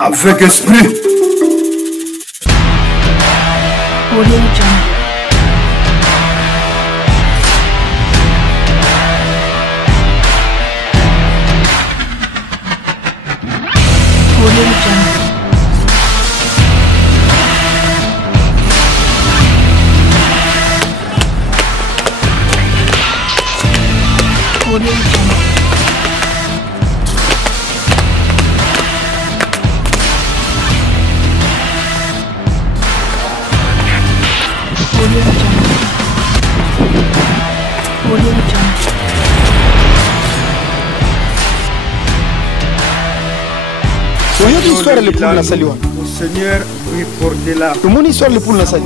Avec esprit. Histoire le pour la salut. Seigneur, lui porter là. Le monde histoire le pour la salut.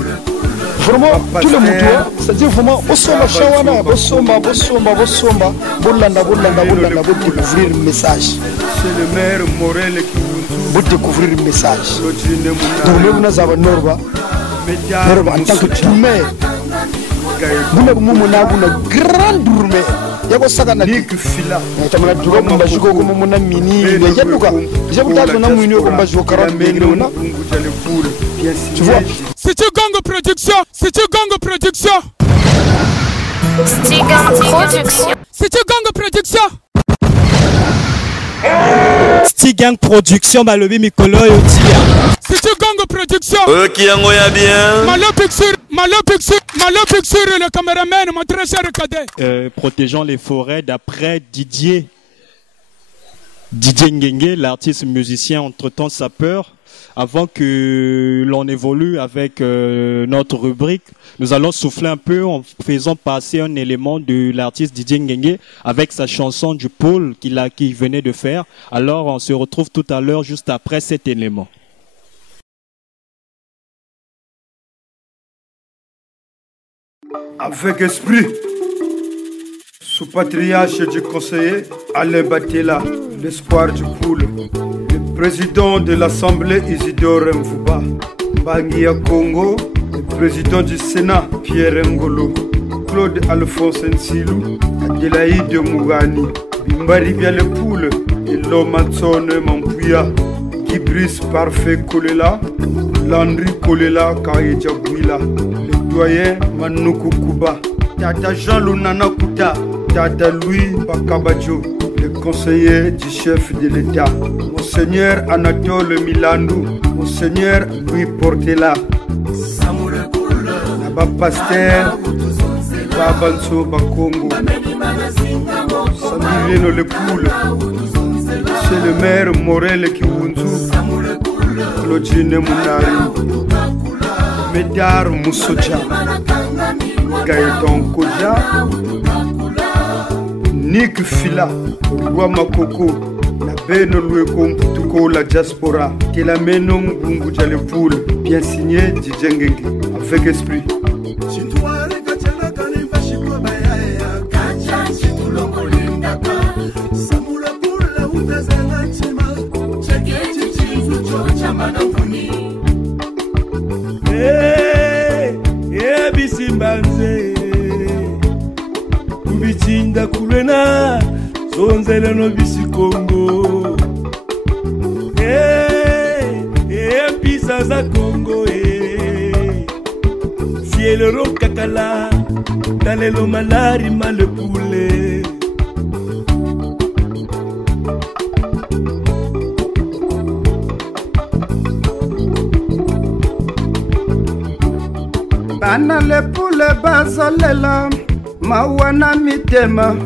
Vraiment, tout le monde, c'est-à-dire vraiment, Bosomba Shawana, Bosomba, Bolanda, pour découvrir le message. C'est le maire Morel qui vous découvrir le message. Donc, nous avons Norba, en tant que tourmé, vous avez une grande tourmé. Yako saka na nik fila tamala dugo kumba jugo kuma muna mini ya duka jabu ta na muni kumba jugo karambe ngona tu vois c'est une gang production c'est une gang production c'est une gang production c'est une gang production Stigang production balobi mikolo yotia. C'est une gang production. Ok, ngoya bien. Malo pixure le caméraman, mon très cher cadet. Protégeant les forêts d'après Didier Ngenge, l'artiste musicien entre-temps sapeur. Avant que l'on évolue avec notre rubrique, nous allons souffler un peu en faisant passer un élément de l'artiste Didier Ngenge avec sa chanson du pôle qu'il venait de faire. Alors on se retrouve tout à l'heure juste après cet élément. Avec esprit, sous patriarche du conseiller Alain Batela, l'espoir du pôle. Président de l'Assemblée Isidore Mvuba, Bangia Congo, le président du Sénat Pierre Ngolo, Claude Alphonse Nsilou, Adelaïde Mougani, Bimbari Bialepoule, et Lomanson Mampouya, Gibris Parfait Kolela, Landry Kolela Kaïdja Bouila, le doyen Manoukou Kouba, Tata Jean Lunana Kouta, Tata Louis Bakabadjo, le conseiller du chef de l'État, Monseigneur Anatole Milandou, Monseigneur Louis Portela, Naba Pasteur, Babanso Bakongo, Samileno Le Poule, c'est le maire Morel Kiwunzu, Claudine Mounari, Médard Moussoja, Gaëtan Kodja, Nick Fila, Roi Makoko, la Beno Loué Komputuko, la diaspora, Kelameno Mbungu Djalepoule, bien signé Djengenge, avec esprit. Bisimbanze kubichinda kulena zonzele no bisikongo pisa za Congo cielo rokakala dalelo malari malepule Bana le poule bazolela mawana mitema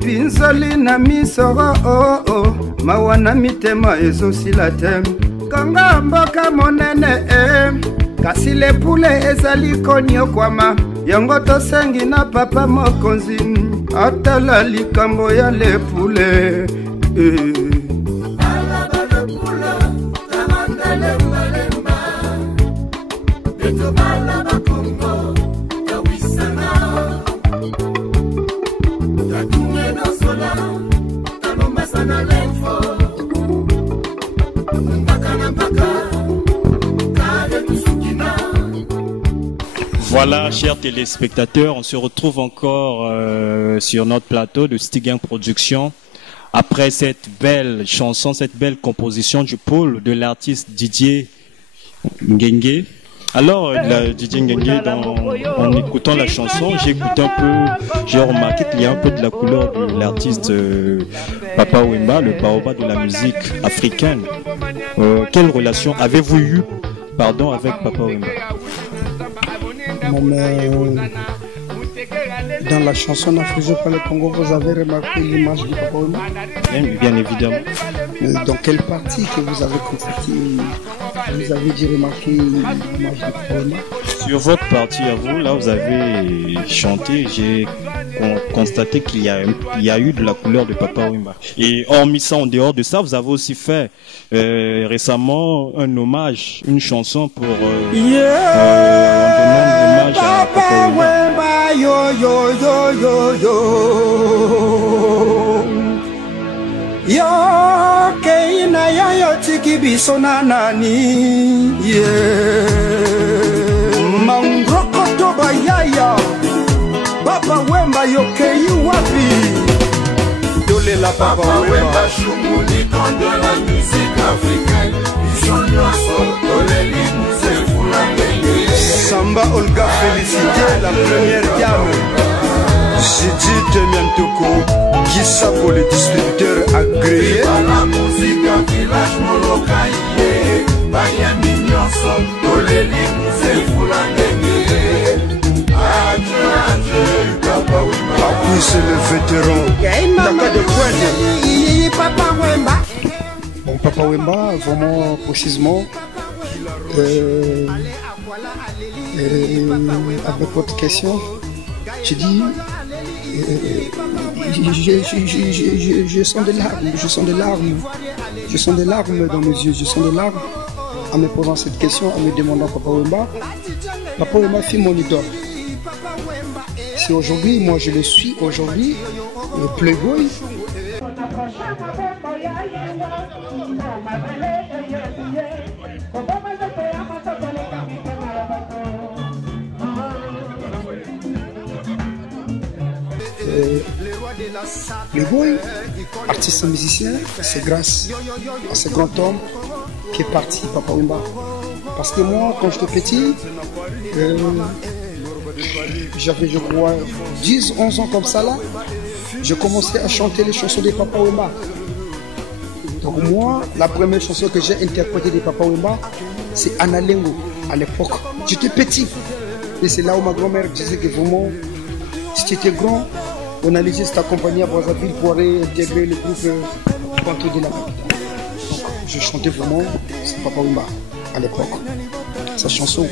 binzoli na misoro mawana mitema ezosila te konga mboka monene kasi le poule ezali koniokwama yango tosengi na papa mokonzi atala likambo ya le poule Voilà, chers téléspectateurs, on se retrouve encore sur notre plateau de Stigang Production après cette belle chanson, cette belle composition du pôle de l'artiste Didier Ngengue. Alors, Didier Ngengue, en écoutant la chanson, j'ai écouté un peu, j'ai remarqué qu'il y a un peu de la couleur de l'artiste Papa Wemba, le baobab de la musique africaine. Quelle relation avez-vous eu, avec Papa Wemba? Dans la chanson d'Afrique par le Congo, vous avez remarqué l'image de Papa Wemba? Bien évidemment. Dans quelle partie que vous avez constaté, vous avez dit remarquer l'image de Papa Wemba? Sur votre partie à vous, là vous avez chanté, j'ai constaté qu'il y a eu de la couleur de Papa Wemba. Et hormis ça, en dehors de ça, vous avez aussi fait récemment un hommage, une chanson pour hommage à Papa Wemba. Yo yo yo yo yo yo keina ya yo tiki bisona nani yeah mangroko to bayaya Papa Wemba yo kei wapi dole la Papa Wemba shumuni de la musique africaine Samba Olga félicité la première dame Sidi Temiantoko Gissa pour les distributeurs agréés la musique en village molokaye Baya mignon son Toleli musée Foulandenge Adieu Papa Wemba Papou c'est le vétéran Taka de Pointe Papa Wemba. Bon, Papa Wemba, vraiment précisément avec votre question, je dis je sens des larmes dans mes yeux, je sens des larmes en me posant cette question, en me demandant Papa Wemba. Papa Wemba fut mon idole. Si aujourd'hui, moi je le suis aujourd'hui, le Playboy. Playboy, artiste et musicien, c'est grâce à ce grand homme qui est parti, Papa Wemba. Parce que moi, quand j'étais petit, j'avais, je crois, 10, 11 ans comme ça là, je commençais à chanter les chansons de Papa Wemba. Donc moi, la première chanson que j'ai interprétée de Papa Wemba, c'est Analengo, à l'époque. J'étais petit. Et c'est là où ma grand-mère disait que vraiment, si tu étais grand, on allait juste t'accompagner à Brazzaville pour aller intégrer le groupe Pantou de la capitale. Donc je chantais vraiment, c'est Papa Wemba, à l'époque. Sa chanson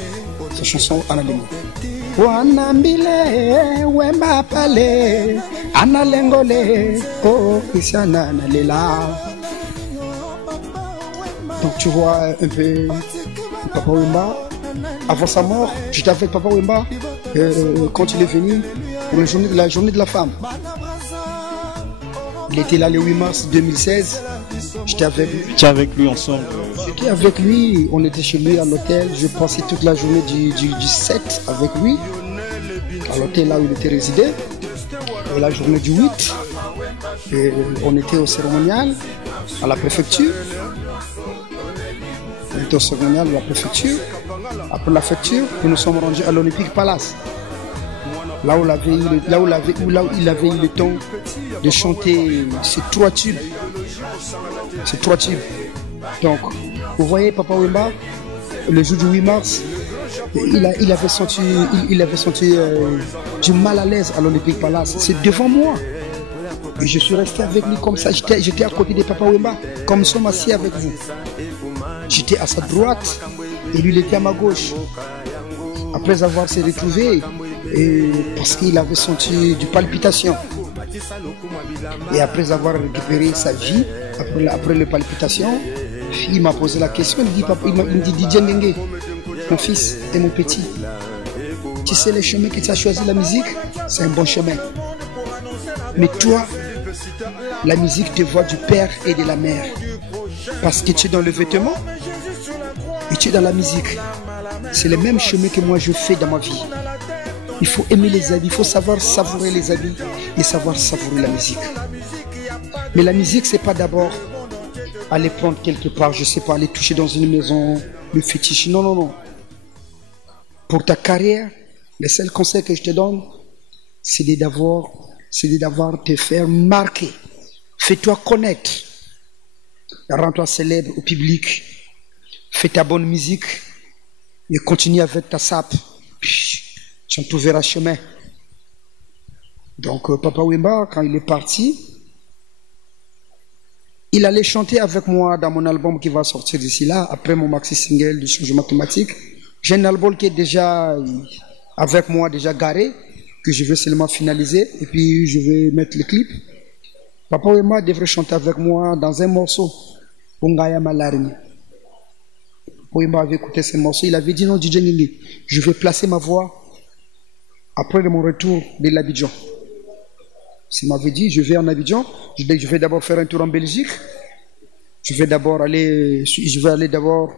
Analengo. Wanambile Wemba pale analengole oh isiana nalela. Donc tu vois un peu Papa Wemba. Avant sa mort, j'étais avec Papa Wemba quand il est venu pour la journée de la femme. Il était là le 8 mars 2016. J'étais avec lui. Tu es avec lui ensemble? J'étais avec lui, on était chez lui à l'hôtel. Je passais toute la journée du 7 avec lui, à l'hôtel là où il était résidé. Et la journée du 8, on était au cérémonial, à la préfecture. On était au cérémonial de la préfecture. Après la fêture, nous nous sommes rendus à l'Olympique Palace. Là où il avait eu le temps de chanter ces trois tubes. Donc, vous voyez Papa Wemba, le jour du 8 mars, il avait senti du mal à l'aise à l'Olympique Palace. C'est devant moi. Et je suis resté avec lui comme ça. J'étais à côté de Papa Wemba, comme nous sommes assis avec vous. J'étais à sa droite et lui il était à ma gauche. Après avoir se retrouvé, parce qu'il avait senti du palpitation. Et après avoir récupéré sa vie, après les palpitations, il m'a posé la question, il me dit Didier Ngengue, mon fils et mon petit, tu sais le chemin que tu as choisi la musique, c'est un bon chemin. Mais toi, la musique te voit du père et de la mère. Parce que tu es dans le vêtement et tu es dans la musique. C'est le même chemin que moi je fais dans ma vie. Il faut aimer les habits, il faut savoir savourer les habits et savoir savourer la musique. Mais la musique, c'est pas d'abord aller prendre quelque part, je sais pas, aller toucher dans une maison, le fétiche. Non, non, non. Pour ta carrière, le seul conseil que je te donne, c'est d'avoir te faire marquer. Fais-toi connaître. Rends-toi célèbre au public. Fais ta bonne musique et continue avec ta sape. Tu en trouveras chemin. Donc, Papa Wemba, quand il est parti, il allait chanter avec moi dans mon album qui va sortir d'ici là, après mon maxi single du changement climatique. J'ai un album qui est déjà avec moi, déjà garé, que je vais seulement finaliser, et puis je vais mettre le clip. Papa Wemba devrait chanter avec moi dans un morceau, Ungaya Malarni. Papa Wemba avait écouté ce morceau, il avait dit non, DJ Ngenge, je vais placer ma voix après mon retour de l'Abidjan. Il m'avait dit, je vais en Abidjan, je vais d'abord faire un tour en Belgique, je vais aller d'abord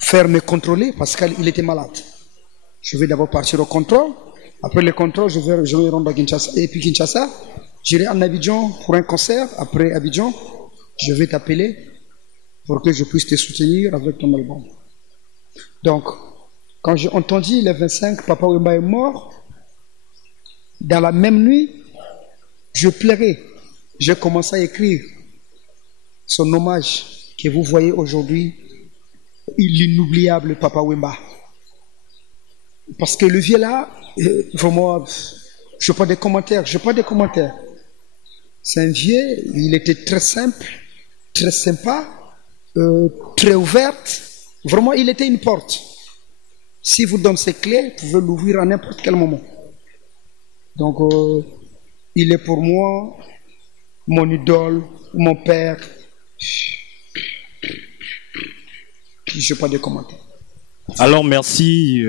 faire me contrôler parce qu'il était malade. Je vais d'abord partir au contrôle, après le contrôle, je vais rendre à Kinshasa, et puis Kinshasa, j'irai en Abidjan pour un concert, après Abidjan, je vais t'appeler pour que je puisse te soutenir avec ton album. Donc, quand j'ai entendu le 25, Papa Wemba est mort, dans la même nuit, je pleurais. J'ai commencé à écrire son hommage que vous voyez aujourd'hui, l'inoubliable Papa Wemba. Parce que le vieux là, vraiment, je n'ai pas de commentaires. C'est un vieux, il était très simple, très sympa, très ouverte. Vraiment, il était une porte. Si vous donnez ses clés, vous pouvez l'ouvrir à n'importe quel moment. Donc, il est pour moi mon idole, mon père. Je n'ai pas de commentaires. Alors merci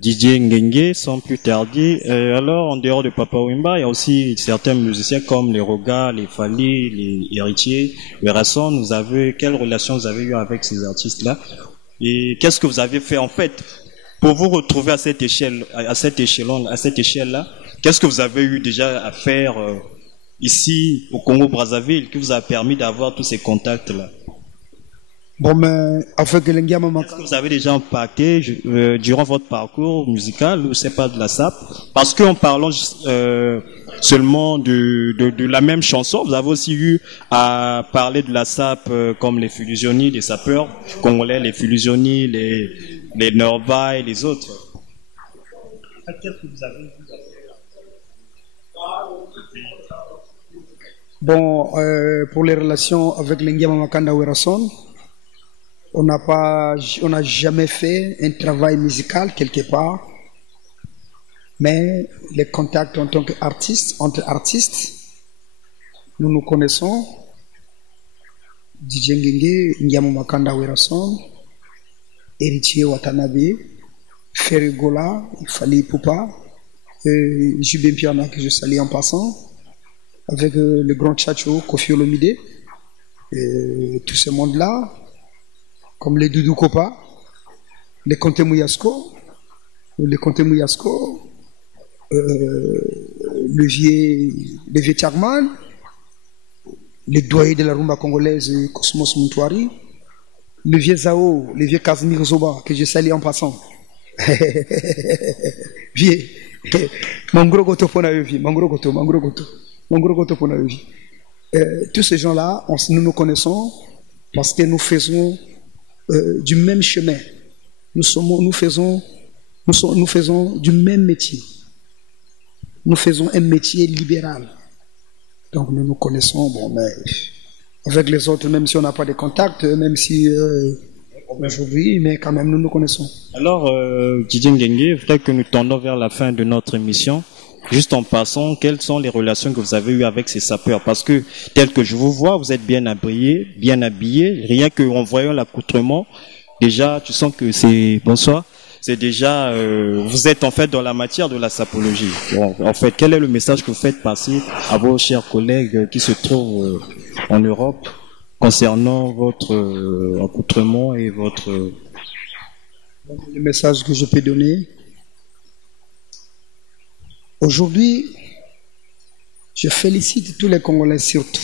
Didier Ngenge, sans plus tarder. Alors en dehors de Papa Wemba, il y a aussi certains musiciens comme les Roga, les Fali, les Héritiers, les Rasson. Quelle relation vous avez eu avec ces artistes-là? Et qu'est-ce que vous avez fait en fait pour vous retrouver à cette échelle-là? Qu'est-ce que vous avez eu déjà à faire ici au Congo-Brazzaville qui vous a permis d'avoir tous ces contacts-là? Bon, mais avec Lengiama Est-ce que vous avez déjà impacté durant votre parcours musical, ou c'est pas de la SAP? Parce qu'en parlant seulement de la même chanson, vous avez aussi eu à parler de la SAP comme les Fusioni, les sapeurs congolais, les Fusioni, les Norva et les autres. Qu'est-ce que vous avez vu? Bon, pour les relations avec Lengiama Makanda Werason, on n'a jamais fait un travail musical quelque part, mais les contacts en tant qu'artiste, entre artistes, nous nous connaissons. DJ Ngenge, Ndiamo Makanda Werason, Héritier Watanabe, Ferrigola, Fali Poupa, Jubin Piana que je salue en passant, avec le grand Tchatcho, Kofi Olomide, tout ce monde-là, comme les Doudou Kopa, les Conte Mouyasko, le vieux Tchagman, les doyers de la rumba congolaise Cosmos Moutouari, le vieux Zao, le vieux Casimir Zoba, que je salue en passant. Vieux, Mangro Goto Ponaevi, Mangro Goto Ponaevi. Tous ces gens-là, nous nous connaissons parce que nous faisons du même chemin. Nous faisons du même métier. Nous faisons un métier libéral. Donc nous nous connaissons, bon, mais avec les autres, même si on n'a pas de contact, même si aujourd'hui, mais quand même nous nous connaissons. Alors, Didier Ngenge, peut-être que nous tendons vers la fin de notre émission. Juste en passant, quelles sont les relations que vous avez eues avec ces sapeurs? Parce que, tel que je vous vois, vous êtes bien habillés. Rien qu'en voyant l'accoutrement, déjà, tu sens que c'est... Bonsoir. C'est déjà... vous êtes en fait dans la matière de la sapologie. Bon, en fait, quel est le message que vous faites passer à vos chers collègues qui se trouvent en Europe concernant votre accoutrement et votre... Le message que je peux donner... Aujourd'hui, je félicite tous les Congolais surtout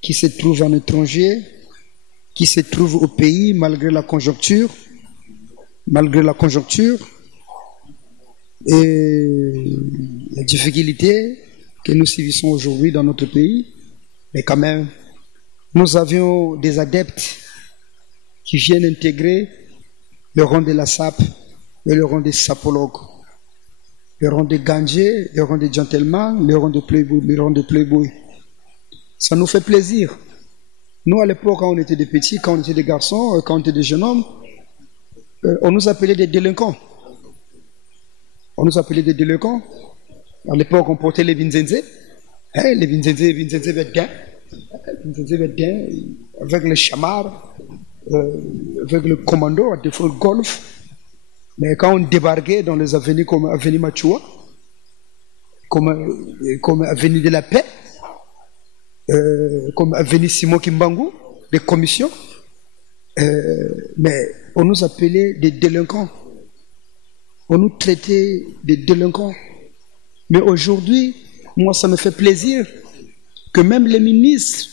qui se trouve en étranger, qui se trouve au pays malgré la conjoncture et la difficulté que nous subissons aujourd'hui dans notre pays. Mais quand même, nous avions des adeptes qui viennent intégrer le rang de la SAP et le rang des sapologues, le rang des ganjés, le rang des gentlemen, le rang de playboy. Ça nous fait plaisir. Nous, à l'époque, quand on était des petits, quand on était des garçons, quand on était des jeunes hommes, on nous appelait des délinquants. On nous appelait des délinquants. À l'époque, on portait les vinzenze. Les vinzenze Bedin, avec le chamar, avec le commando, à défaut le golf. Mais quand on débarquait dans les avenues comme avenue Machua, comme avenue de la Paix, comme avenue Simon Kimbangu, des commissions, mais on nous appelait des délinquants. On nous traitait de délinquants. Mais aujourd'hui, moi, ça me fait plaisir que même les ministres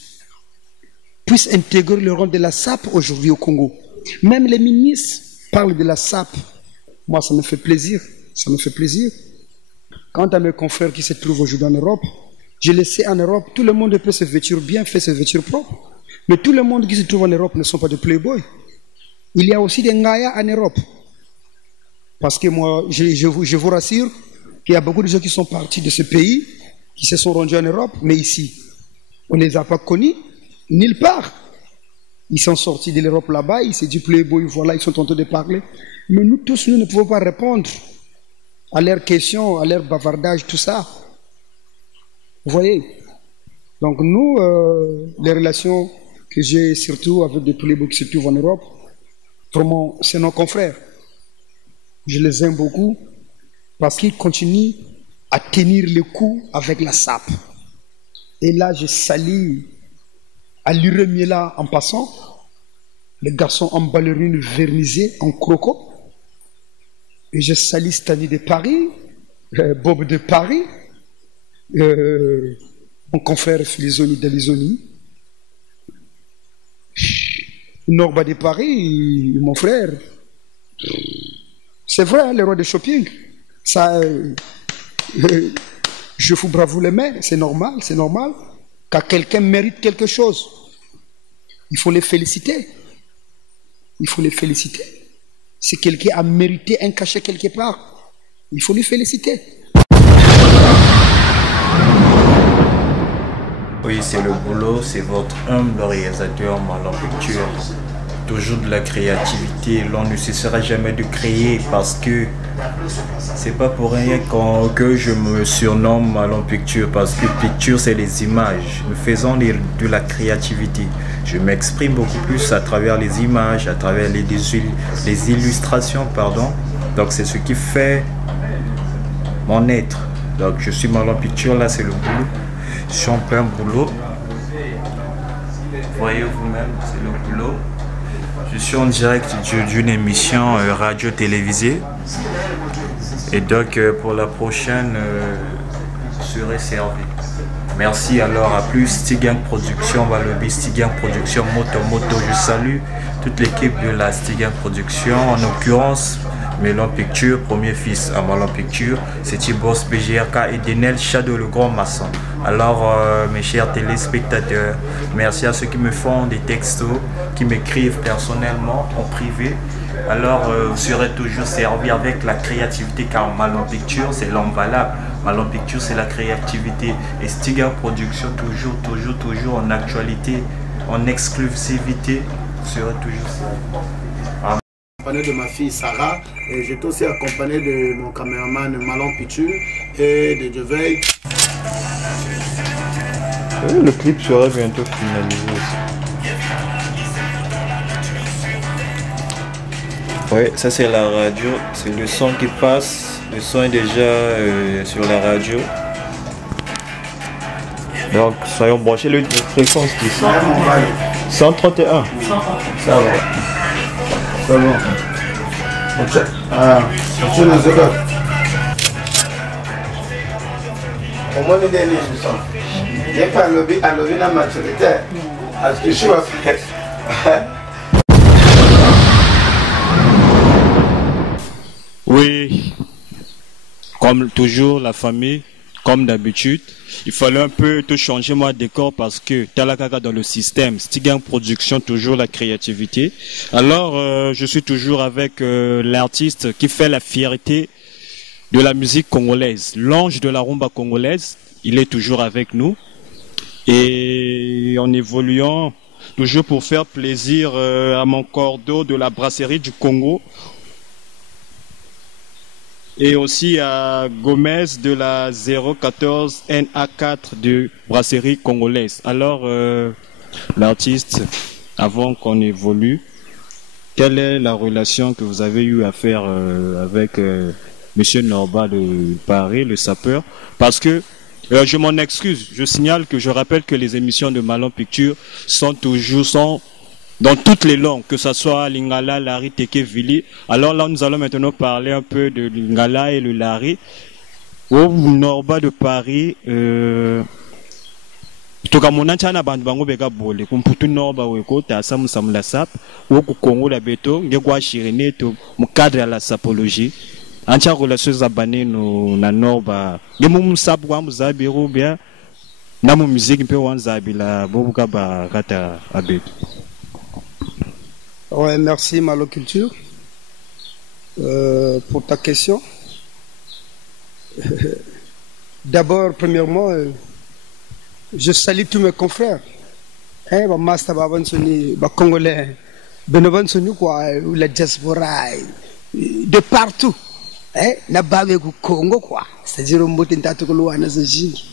puissent intégrer le rôle de la SAP aujourd'hui au Congo. Même les ministres parlent de la SAP. Moi, ça me fait plaisir. Ça me fait plaisir. Quant à mes confrères qui se trouvent aujourd'hui en Europe, je le sais, en Europe, tout le monde peut se vêtir bien, fait se vêtir propre. Mais tout le monde qui se trouve en Europe ne sont pas des playboys. Il y a aussi des ngaya en Europe. Parce que moi, je vous rassure qu'il y a beaucoup de gens qui sont partis de ce pays, qui se sont rendus en Europe, mais ici, on ne les a pas connus, nulle part. Ils sont sortis de l'Europe là-bas, ils se disent playboy, voilà, ils sont en train de parler. Mais nous tous, nous ne pouvons pas répondre à leurs questions, à leurs bavardages, tout ça. Vous voyez? Donc nous, les relations que j'ai surtout avec des playboys qui se trouvent en Europe, vraiment, c'est nos confrères. Je les aime beaucoup parce qu'ils continuent à tenir le coup avec la SAP. Et là, je salue Aluremiela en passant, le garçon en ballerine vernisée, en croco. Et je salue Stani de Paris, Bob de Paris, mon confrère Filizoni d'Alizoni, Norba de Paris, mon frère. C'est vrai, hein, le roi de shopping. Ça, je vous bravoure les mains, c'est normal, c'est normal. Quand quelqu'un mérite quelque chose, il faut les féliciter. Il faut les féliciter. Si quelqu'un a mérité un cachet quelque part, il faut lui féliciter. Oui, c'est le boulot, c'est votre humble réalisateur Marlon Picture. Toujours de la créativité, l'on ne cessera jamais de créer parce que c'est pas pour rien que je me surnomme Marlon Picture, parce que picture c'est les images. Nous faisons de la créativité. Je m'exprime beaucoup plus à travers les images, à travers les illustrations, pardon. Donc c'est ce qui fait mon être. Donc je suis Marlon Picture, là c'est le boulot. Je suis en plein boulot. Voyez vous-même, c'est le boulot. Je suis en direct d'une émission radio-télévisée. Et donc pour la prochaine, je serai servi. Merci alors, à plus. Stigang Production, Valobi, Stigang Production, Moto. Je salue toute l'équipe de la Stigang Production, en l'occurrence Marlon Picture, premier fils à Marlon Picture, c'est Boss BGRK et Denel Shadow, le grand maçon. Alors mes chers téléspectateurs, merci à ceux qui me font des textos, qui m'écrivent personnellement en privé. Alors vous serez toujours servi avec la créativité, car Marlon Picture c'est l'homme valable. Marlon Picture c'est la créativité, et Stigang Production toujours en actualité, en exclusivité, vous serez toujours servi. De ma fille Sarah, et j'étais aussi accompagné de mon caméraman Marlon Picture et de Deveil. Le clip sera bientôt finalisé aussi. Oui, ça c'est la radio, c'est le son qui passe, le son est déjà sur la radio. Donc soyons branchés, le fréquence qui 131. Ça va. C'est bon. Tu nous écoutes. Au moins, les délais, je sens. J'ai pas lobby la maturité. Parce que je suis fait. Oui, comme toujours, la famille, comme d'habitude, il fallait un peu tout changer moi de décor parce que Talakaka dans le système, Stigang Production, toujours la créativité. Alors, je suis toujours avec l'artiste qui fait la fierté de la musique congolaise, l'ange de la rumba congolaise, il est toujours avec nous. Et en évoluant, toujours pour faire plaisir à mon cordeau de la brasserie du Congo, et aussi à Gomez de la 014 NA4 de brasserie congolaise. Alors, l'artiste, avant qu'on évolue, quelle est la relation que vous avez eu à faire avec Monsieur Norba de Paris, le sapeur? Parce que, je m'en excuse, je signale que je rappelle que les émissions de Malon Picture sont dans toutes les langues, que ce soit Lingala, Lari, Teke, Vili. Alors là, nous allons maintenant parler un peu de Lingala et le Lari. Au Norba de Paris, toka monanchana bantu bango beka bole kumputu Norba weko ta samu samula sap au Congo la beto ngekwa shirene to mu cadre la sapologie ancha relation zabane no na Norba ngemu sap kwa muzabi rubia na mu musique mpe wanzabi la bobuka ba kata abeto. Ouais, merci Malo Culture pour ta question. D'abord, premièrement, je salue tous mes confrères. Hein, bah Master Babansoni, bah Congolais, Benevansoni quoi, ou la diaspora, de partout. Hein, na bavé ku Congo quoi. C'est-à-dire au mbote ntatu ko loana zejingi.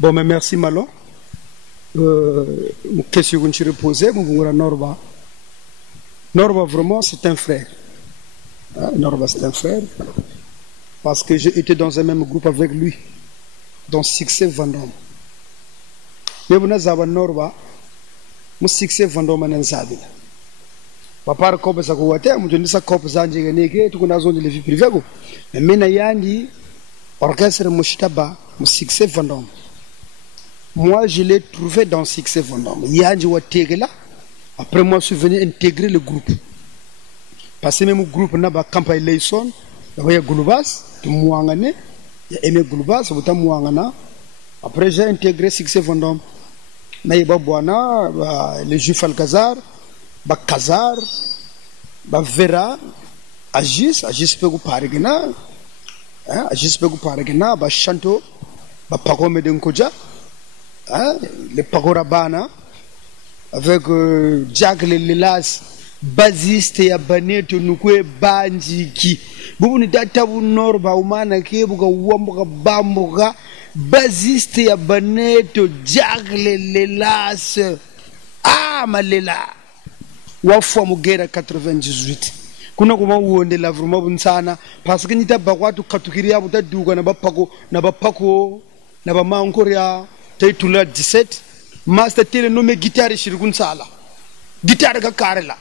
Bon, mais merci Malo. Question que je posée, Norba. Norba, vraiment, c'est un frère. Norba, c'est un frère. Parce que j'ai été dans un même groupe avec lui, dans Succès Vendôme. Mais vous n'avez Norba, mon Succès Vendôme en Zabila. Papa, comme ça, vous avez dit, ça, comme ça, vous avez dit, tout le monde de la vie privée. Mais maintenant, il y a un orchestre Mouchitaba, mon Succès Vendôme. Moi, je l'ai trouvé dans Succès Vendôme. Après, moi, je suis venu intégrer le groupe. Parce que même le groupe n'a pas campagne Leison, il y a Goulubas, il y a Aimé Goulubas, après, j'ai intégré Succès Vendôme. Mais il y a les Juifs Alcazar, Kazar, Vera, Agis Pegu Parigina, Agis Pegu Parigina, Chanto, Pago Medenkoja. Le Pagorabana avec Jack Lelas, Baziste et Abaneto Nukwe Banjiki. Boubou Nitabu Norba Umana Kebuga Wamboga Bamboga, Baziste et Abaneto, Jack Lelas. Ah, Malela Wafwa Mugera 98. Kuna kuma uonde la vruma bunsana parce que nita bagwatu katukiria butaduga na bapako na bamankoria Tula 17, master tele nommé guitare Shirgun Sala. Guitare ga karela.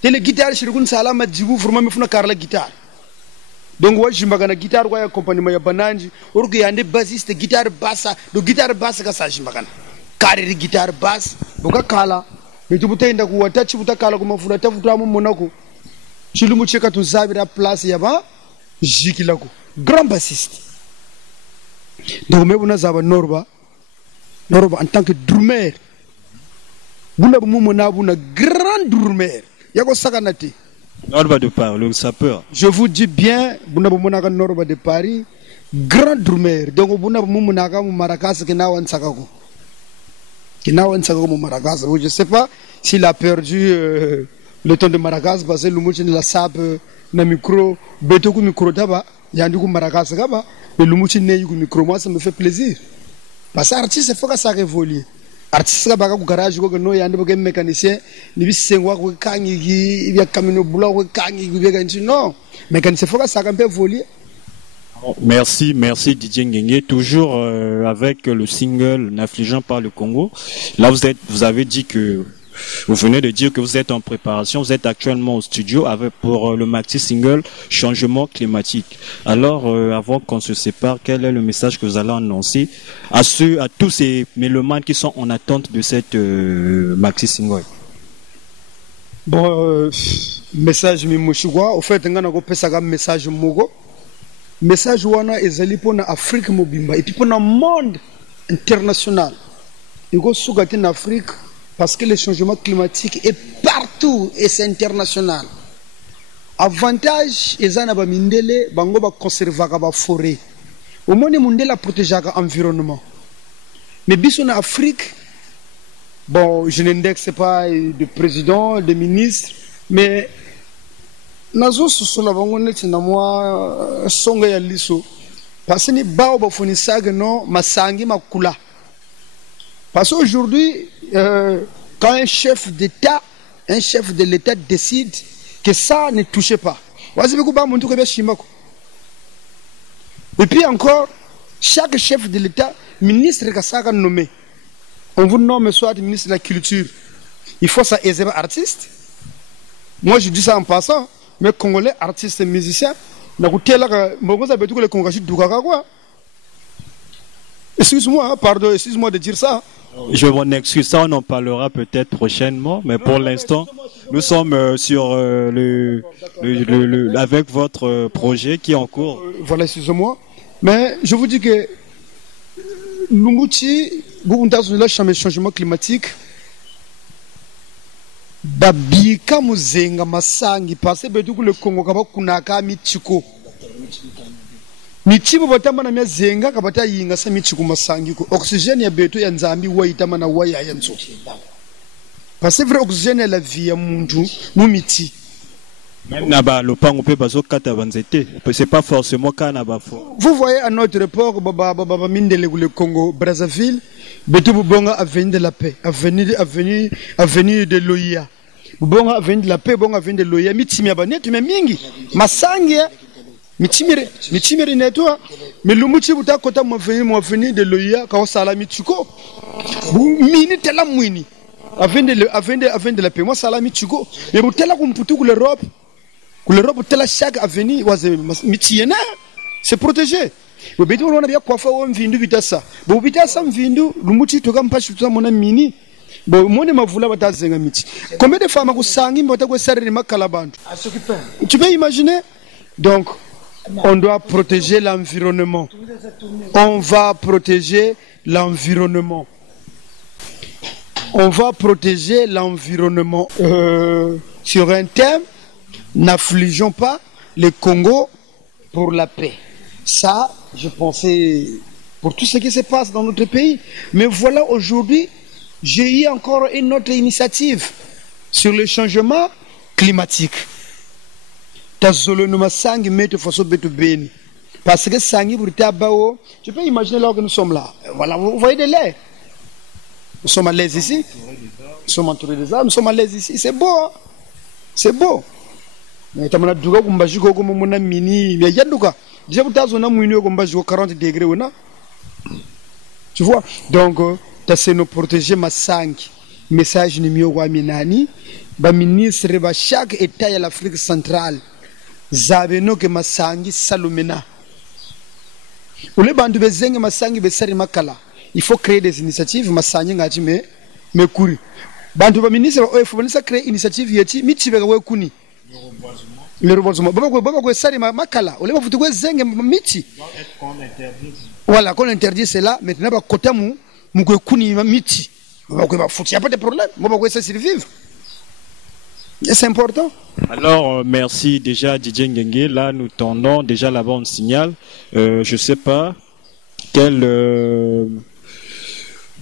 Tele guitare Shirgun Sala ma jibu vraiment me funa karela guitare. Donc wa jimbagana guitare wa accompagnement ya bananji, orgo yande bassiste guitare bassa, do guitare basse ka sa jimbagana. Kareri guitare basse, boka kala. Me tubuta inda ku watachi buta kala ku mafuna tafuta mu monako. Chilumu cheka tu zabira place yaba jikilako. Grand bassiste. Donc me buna zaba Norba en tant que drummer, grand drummer. Norba de Paris, le sapeur. Je vous dis bien, Norba de Paris, grand drummer. Donc, Maracas, je ne sais pas s'il a perdu le ton de Maracas, parce que le la sable, le micro, Betoku micro d'aba, Yanduku Maracas gaba, mais le micro, moi ça me fait plaisir. Parce que l'artiste, il faut que ça évolue. L'artiste, il faut que garage, il faut que mécanicien, il faut que non, mécanicien, il faut que ça évolue. Merci Didier Ngenge. Toujours avec le single N'affligeant pas le Congo. Là, vous avez dit que vous venez de dire que vous êtes en préparation, vous êtes actuellement au studio pour le maxi single Changement climatique. Alors, avant qu'on se sépare, quel est le message que vous allez annoncer à tous ces mélomanes qui sont en attente de cette maxi single? Bon, message mimouchigwa, au fait, ngana ko pesa message mogo. Message wana ezali pona Afrique mobimba et puis pona monde international. Il go sougati en Afrique parce que le changement climatique est partout et c'est international. Avantage ezana ba mindele bango ba conserver ba forêt. Au moins mondela protéger l'environnement. Mais biso na Afrique, bon, je n'indexe pas de président, de ministre, mais nazo sosola bango neti na moi songa ya liso parce que ni bao ba foni saga no masangi makula. Parce qu'aujourd'hui quand un chef d'État, un chef de l'État décide que ça ne touche pas. Et puis encore, chaque chef de l'État, ministre Kassaka nommé. On vous nomme soit ministre de la Culture. Il faut ça aiser artiste. Moi je dis ça en passant, mais Congolais, artistes et musiciens, excuse-moi, pardon, excuse-moi de dire ça. Je m'en excuse, ça on en parlera peut-être prochainement, mais pour l'instant, nous sommes sur avec votre projet qui est en cours. Voilà, excusez-moi. Mais je vous dis que Lumbuchi, le changement climatique, babika muzenga masangi parce que le Congo kaba kunaka michiko. Michibo batamba na zenga kabata yinga sa michiko masangi ko oxygène ya beto ya nzambi waitama na waya ya nzo. Parce que vrai oxygène la vie ya muntu mu miti. Naba lopango pe bazo kata banzete. C'est pas forcément kana ba fo. Vous voyez à notre report baba mindele le Congo Brazzaville, beto bubonga avenue de la paix, avenue de l'Oia. Bubonga avenue de la paix, bonga avenue de l'Oia, mitimi abanetu mingi. Masangi michimere netwa mais lumuchi buta kota mwaveni de l'Oia ka sala michiko mini tela mwini avenue de la paix moi sala michiko mais butela kumputu ku l'Europe tela chaque avenue was michiena c'est protégé bobeti on a bien quoi faire on vindu bitasa bobitasa mvindu lumuchi toka mpashi tutamona mini bon mone mavula batazenga michi combien de femmes ko sangi mbota ko sarere makala bantu tu peux imaginer. Donc on doit protéger l'environnement. On va protéger l'environnement. On va protéger l'environnement. Sur un thème, n'affligeons pas le Congo pour la paix. Ça, je pensais pour tout ce qui se passe dans notre pays. Mais voilà, aujourd'hui, j'ai eu encore une autre initiative sur le changement climatique. Parce que sangi bao, tu peux imaginer là que nous sommes là. Voilà, vous voyez de l'air. Nous sommes à l'aise ici. Nous sommes entourés des arbres, nous sommes à l'aise ici. C'est beau, hein? C'est beau. Mais tu as un mini, mais il y a déjà un 40 degrés. Tu vois? Donc, tu as nous protéger ma sangi. Message numéro 1 minani. Ba ministre de chaque État de l'Afrique centrale. Zabeno ke masangi salumena. Ule bandu bezenge masangi besari makala. Il faut créer des initiatives masangi ngati me kuri. Bandu ba ministre o faut venir créer initiative yeti mitibeka we kuni. Le reboisement. Baba ko sari makala. Ule ba futu ko zenge miti. Voilà, qu'on interdit cela, maintenant ba kota mu ko kuni miti. Baba ko ba futu, y a pas de problème. Baba ko ça survivre. C'est important. Alors, merci déjà Didier Ngenge. Là, nous tendons déjà là-bas un signal. Je ne sais pas quel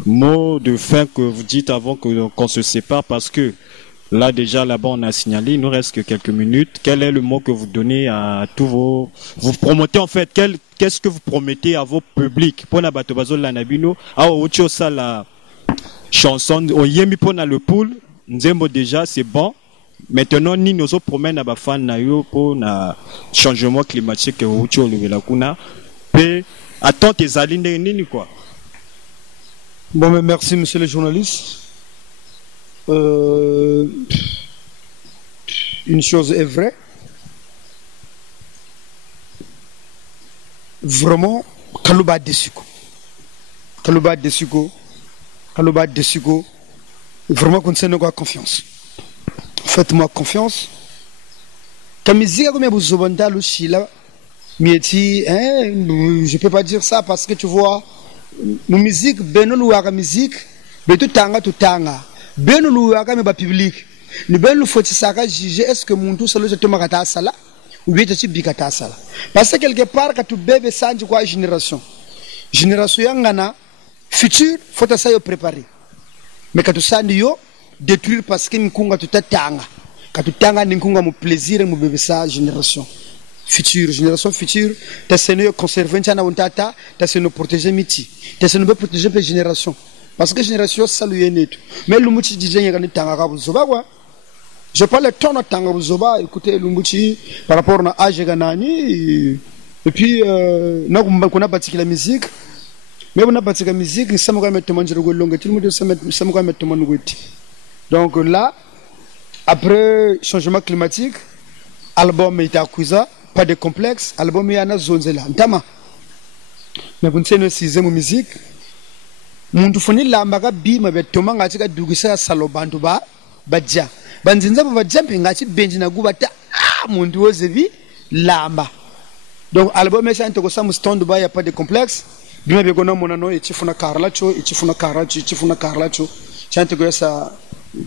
mot de fin que vous dites avant qu'on se sépare, parce que là, déjà là-bas, on a signalé. Il nous reste que quelques minutes. Quel est le mot que vous donnez à tous vos... Vous promotez en fait, qu'est-ce que vous promettez à vos publics? Pour Nabato Bazo Lanabino, à Ochosa la chanson, au Yemi Pona le pool, Nzembo déjà, c'est bon. Maintenant, ni nous promène à Bafan Nayo pour le changement climatique ou tu le la kuna. Et attends tes alignes ni quoi. Bon, mais merci monsieur le journaliste. une chose est vraie. Vraiment, Kalouba Dessuko. Kalouba Dessuko. Kalouba Dessuko. Vraiment, qu'on s'en a confiance. Faites-moi confiance. Kamizika comme vous zobanda le chila. Mieti, je peux pas dire ça parce que tu vois, la musique, benoluaka musique, betu tanga tu tanga. Benoluaka me ba public. Ni benu foti saka juger est-ce que muntu solo je te makata sala ou bien tu bikata sala. Parce que quelque part quand tu bébé sanji quoi génération. Génération yangana futur faut ça yo préparer. Mais quand tu sandi yo détruire parce que nkunga tu tanga. Quand tu tanga nkunga mo plaisir mo bébé ça génération. Future, génération future, t'as essayé de conserver un tata, t'as essayé de protéger miti, t'as essayé de protéger les générations. Parce que génération, ça lui est net. Mais le mouti dit, il y a des tangas au zoba, quoi. Je parle de ton tangas au zoba, écoutez, le mouti, par rapport à l'âge ganani, et puis, on a bâti la musique, mais on a bâti la musique, ça m'a mettre manger le long, tout le monde ça m'a mettre mon goût. Donc là, après changement climatique, album est acquis. Pas de complexe, album est en zone là. Ntama. Mais vous savez, sixième musique. Mundu foni la mbaga bi mabetoma ngati ka dugisa salo bantu ba badja. Banzinza ba jampi ngati benji na gubata mundu ozevi lamba. Donc album est ntoko samu stand ba ya pas de complexe. Bima be gona monano e chifuna karlacho, e chifuna karacho, e chifuna karlacho. Chante ko sa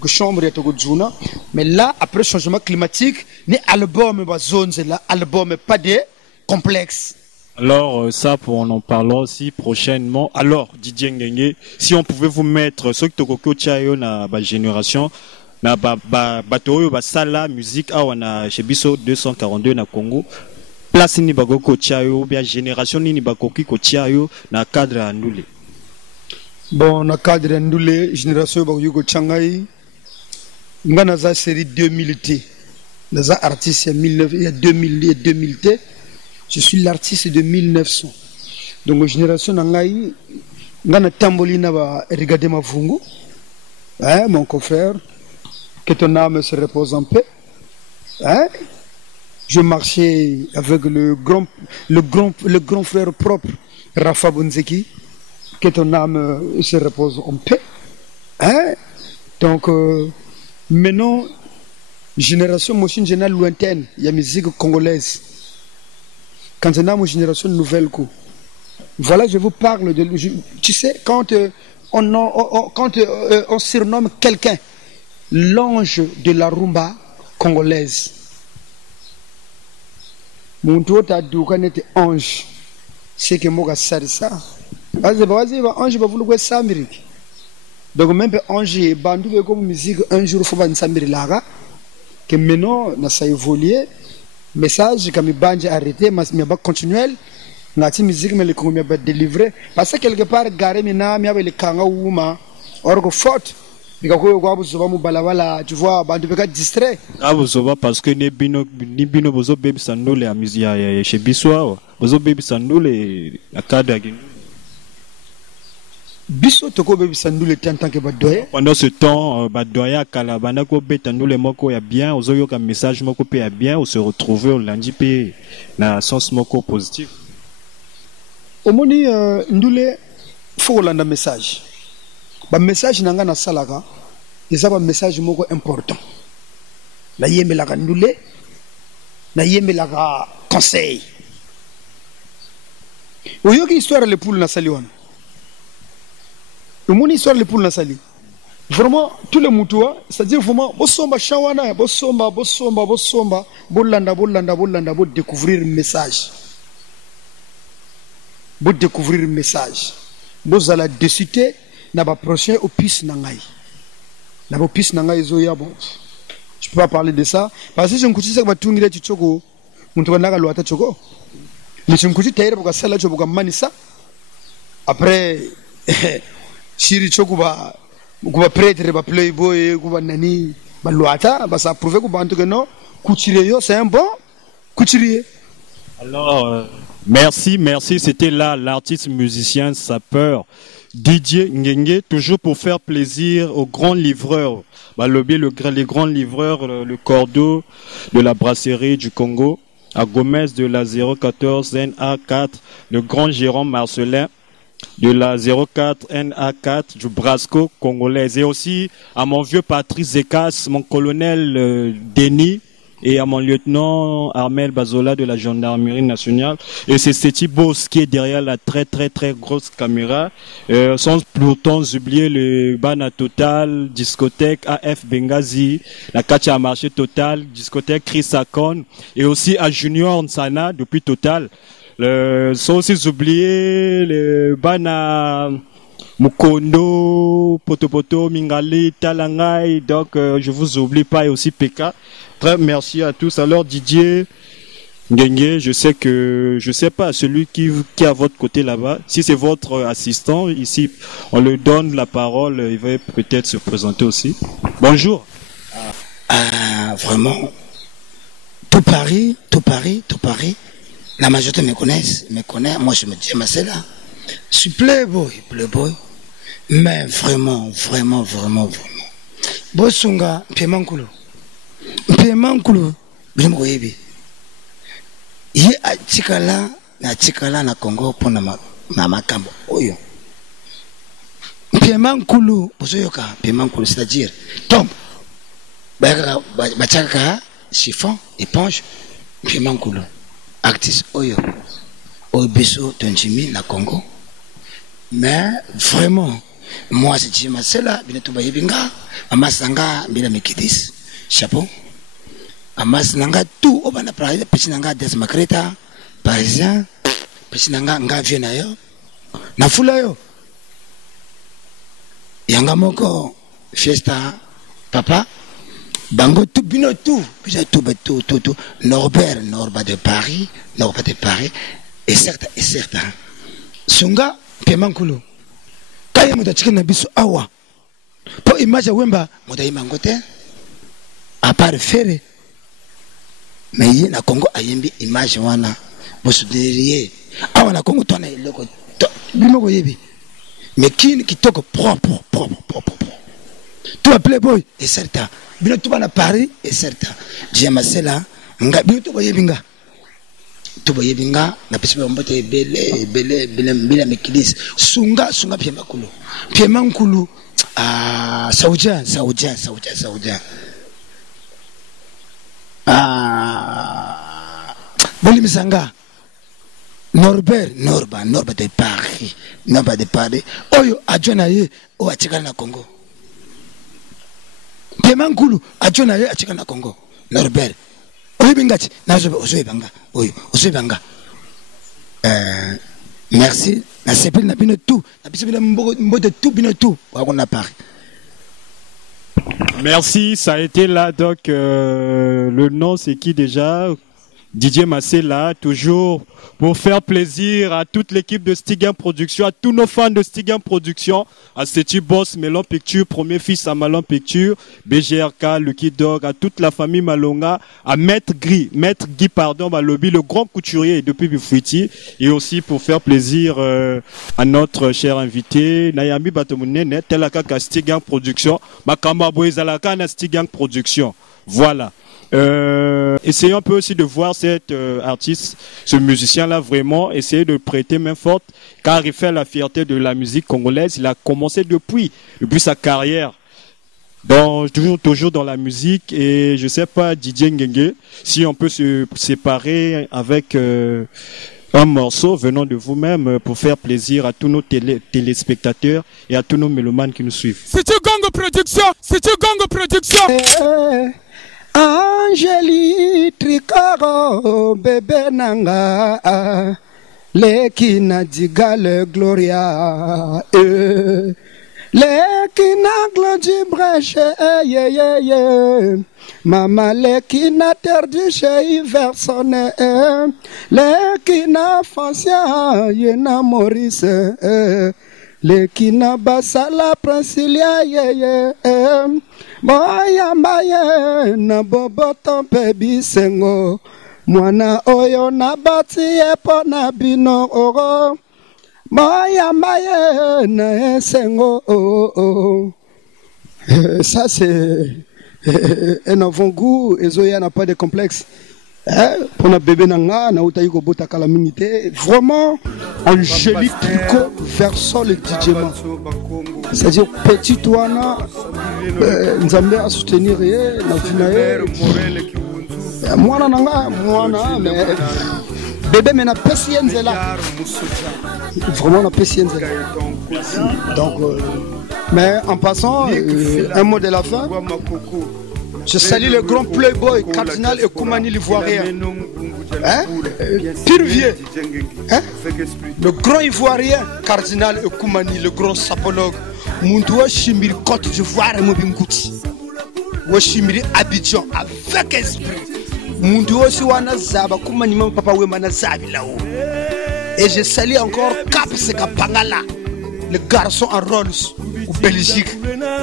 chambre ya toko juna. Mais là après changement climatique, ni album ba zone là, album pas de complexe. Alors ça, pour en parler aussi prochainement. Alors Didier Ngenge, si on pouvait vous mettre ce que tokoko chayo na ba génération na batoyo ba sala musique a wana chez biso 242 na Congo. Place ni bagoko chayo bien génération ni bakoki ko chayo na cadre andule. Bon na cadre andule génération bagoko changai ngana za série 2000T. Naza artiste il y a 2000T. Je suis l'artiste de 1900. Donc, génération Nangaï, Ngana Tambolina va regarder ma fungu. Hein, mon confrère, que ton âme se repose en paix. Hein? Je marchais avec le grand frère propre, Rafa Bonzeki. Que ton âme se repose en paix. Hein? Donc, maintenant, génération Moshin Génal lointaine, il y a musique congolaise. Quand on a une génération nouvelle, voilà, je vous parle de. Tu sais, quand on surnomme quelqu'un l'ange de la rumba congolaise, mon tour t'a dit qu'on était ange. C'est que moi, ça. Vas-y, ange, va vouloir ça, Amérique. Donc, même ange, bandou, comme musique, un jour, il faut pas s'amérique là, que maintenant, ça a évolué. Message comme il arrêté mais il va continuer ngati musique mais le Congo va délivrer parce que quelque part garé mina mi avec le kanga uma or ko faute bikako ko abuzo ba mu balabala tu vois bandu beka distrait abuzo ba parce que ni bino bozo baby sandole ya musique ya chez Biswa bozo baby sandole akada gi biso toko baby sandule tant que badoye pendant ce temps badoya kala bana ko betandule moko ya bien ozoyo ka message moko pe ya bien on se retrouver au lundi pe na sens moko positif omoni ndule faut landa message ba message nanga na salaka eza ba message moko important na yembela ka ndule na yembela ka conseil oyoki histoire le poule na saliwana. Mon histoire les poules nasali. Vraiment tous les moutouas, c'est-à-dire vraiment bosomba shawana, bosomba, bolanda, bo découvrir le message. Bo découvrir le message. Bo ala décider na ba prochain au piste nangai. Na ba piste nangai zoya bon. Je peux pas parler de ça parce que je n'écoute ça que batungire chichoko. Muntu kanaka loata choko. Mais je n'écoute taire pour sala choboka manisa. Après Chiri chokuba prêtre ba playboy kuba nani ba loata ba ça prouver kuba en tout cas non couturier c'est un bon couturier. Alors merci c'était là l'artiste musicien Sapeur Didier Ngenge, toujours pour faire plaisir aux grands livreurs. Les grands livreurs, le Cordeau de la brasserie du Congo, à Gomez de la 014 NA4, le grand Jérôme Marcelin de la 04 NA4 du Brasco congolais, et aussi à mon vieux Patrice Zekas, mon colonel Denis, et à mon lieutenant Armel Bazola de la gendarmerie nationale. Et c'est Seti Boss qui est derrière la très grosse caméra. Sans pourtant oublier le Bana Total, discothèque AF Benghazi, la Kacha Marché Total, discothèque Chris Akon, et aussi à Junior Nsana depuis Total. Sans aussi oublier le Bana Mukondo, Potopoto, Mingali, Talangai, donc je vous oublie pas, et aussi PK. Très merci à tous. Alors Didier Ngenge, je sais pas, celui qui est à votre côté là-bas, si c'est votre assistant, ici, on lui donne la parole, il va peut-être se présenter aussi. Bonjour. Vraiment, tout Paris, la majorité me connaît, moi je me dis, mais c'est là. Je suis playboy, mais vraiment. Bosunga, Piemankulu, Bilimko Yebi. Ye a chikala na Congo pour na makambo oyo. Piemankulu, bosoyoka, Piemankulu, c'est-à-dire, tombe, bachaka, chiffon, éponge, Piemankulu. Artiste oyo biso tonjimi na Congo, mais vraiment moi c'est Jima Sela binetu bayibinga amasanga bila mikidis chapeau amasanga tout obana praide pesinanga des makreta parisien pesinanga nga viena yo na fula yo yanga moko fiesta papa bango tout bino tout Norbert de Paris et certain sunga Piemankulu kaya muda chikina biso awa po image wemba muda imangote à part faire mais yi na Congo ayembi image wana bosudirier awa na Congo tona iloko bino ko yebi mais qui kitoko propre tout à playboy et certain bino tout na Paris et certain Diamasela nga bino to boyebinga na pesi mbote bele bila mekidis sunga Piemankulu Saoudia Bolimisanga Norbert de Paris oyo ajona ye o achikana na Congo. Piemankulu ajona ye achikana na Congo. Norbert oyibingati nazo ozoibanga merci na sepeli na bino tout na biso bino mbote tout bino tout wakona Paris. Merci, ça a été là donc le nom c'est qui déjà? Didier Masséla, toujours pour faire plaisir à toute l'équipe de Stigam Production, à tous nos fans de Stigam Production, à Seti Boss, Melon Picture, premier fils à Malon Picture, BGRK, Lucky Dog, à toute la famille Malonga, à Maître Guy, Balobi, le grand couturier depuis Bifouiti, et aussi pour faire plaisir à notre cher invité, Nayami Batomounene, Telaka Stigam Production, Makamba Boezalaka na Stigam Production. Voilà. Essayons un peu aussi de voir cet artiste, ce musicien-là vraiment, essayer de prêter main forte, car il fait la fierté de la musique congolaise. Il a commencé depuis sa carrière, toujours dans la musique. Et je sais pas, Didier Ngenge, si on peut se séparer avec un morceau venant de vous-même pour faire plaisir à tous nos téléspectateurs et à tous nos mélomanes qui nous suivent. C'est une Gongo Production. Angeli Tricaro bébé nanga lekina digale gloria lekina glodi breche mama lekina terdi chez versone lekina fancia yena Maurice lekina basala Princilia Moya maye na bobo tompe bisengo mwana oyo na bati epo na bino oro Maya Maya na sengo. Ça c'est un avant-goût. Et Zoya n'a pas de complexe. Pour notre bébé Nanga, na utaïko bota calamité. Vraiment, Angélique Pico version le DJman. C'est-à-dire petit toana, nous avons à soutenir na finaye. Moi Nanga, mais bébé mais na patience là. Vraiment na patience là. Donc, mais en passant, un mot de la fin. Je salue le grand playboy, Cardinal Ekoumani l'Ivoirien. Pire vieux. Le grand Ivoirien, Cardinal Ekoumani, le grand sapologue. Moundoua Chimiri Côte d'Ivoire, Mobingouti. Wachimiri Abidjan, avec esprit. Moundoua Siwana Zaba, Koumani Mam Papa Wemana Zabi là-haut. Et je salue encore Cap Seka Pangala, le garçon en Rolls, au Belgique.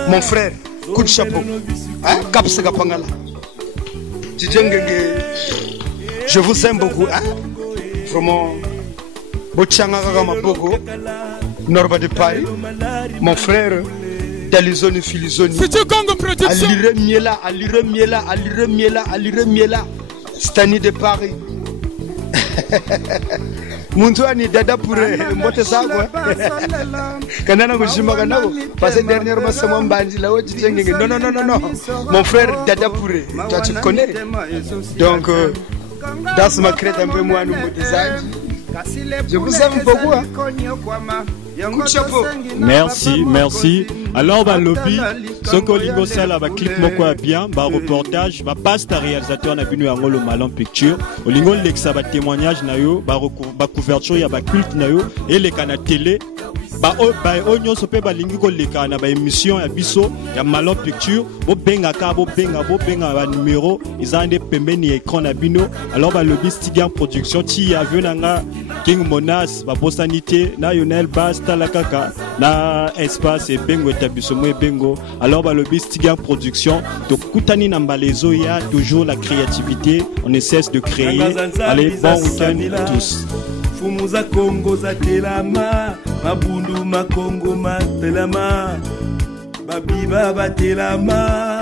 Mon frère. Coup de chapeau. Cap Sega Pangala. Je vous aime beaucoup. Vraiment. Bochanga Bogo. Norba de Paris. Mon frère. Dalizoni Filizoni. Alire Miela, Alire Miela, Alire Miela, Alire Miela. Stani de Paris. Mountuani dada pour mbote sagwa. Kanana kushima kanako. Parce que dernièrement c'est mon bandi là où tu tiens. Non. Mon frère dada pour. Toi tu connais. Donc dans ma crête un peu moins nous design. Je vous aime beaucoup. Merci. Alors, lobby, ce que l'Ingo Sala va clip moko bien, reportage, passe ta réalisateur n'a venu à le Malon Picture, au Lingo Lexa va témoignage na yo, couverture ya culte na yo, et les canaux télé. Onyo sope ba lingi ko leka na ba émission ya biso ya Malon Picture bo benga ba numéro izande pembeni écran na bino alors lobby Stigan production ti ya venanga King Monas ba bosanité na Yonel Basta la kaka na espace et bengo tabiso mo bengo alors lobby Stigan production to kutani na mbalezo ya toujours la créativité on ne cesse de créer. Allez, bon week-end à tous. Fumuza Congo za telama, mabundu makongo matelama, babiba batelama.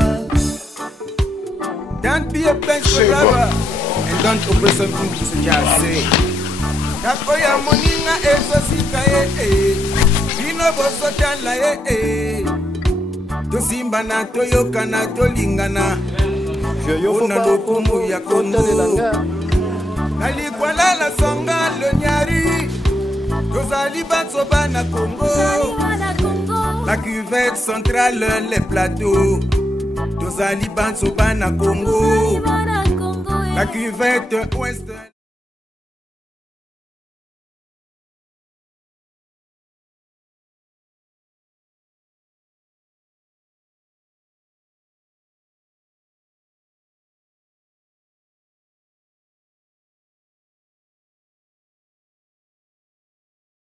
Don't be a bench forever, and don't open something to just say. Takoya moninga esosika bino bosotan la to simba na toyoka na tolingana. Ona lokumu ya Congo. Alikwala la songa le nyari Tozali Batsoba na Congo La cuvette centrale les plateaux Tozali Batsoba na Congo La cuvette ouest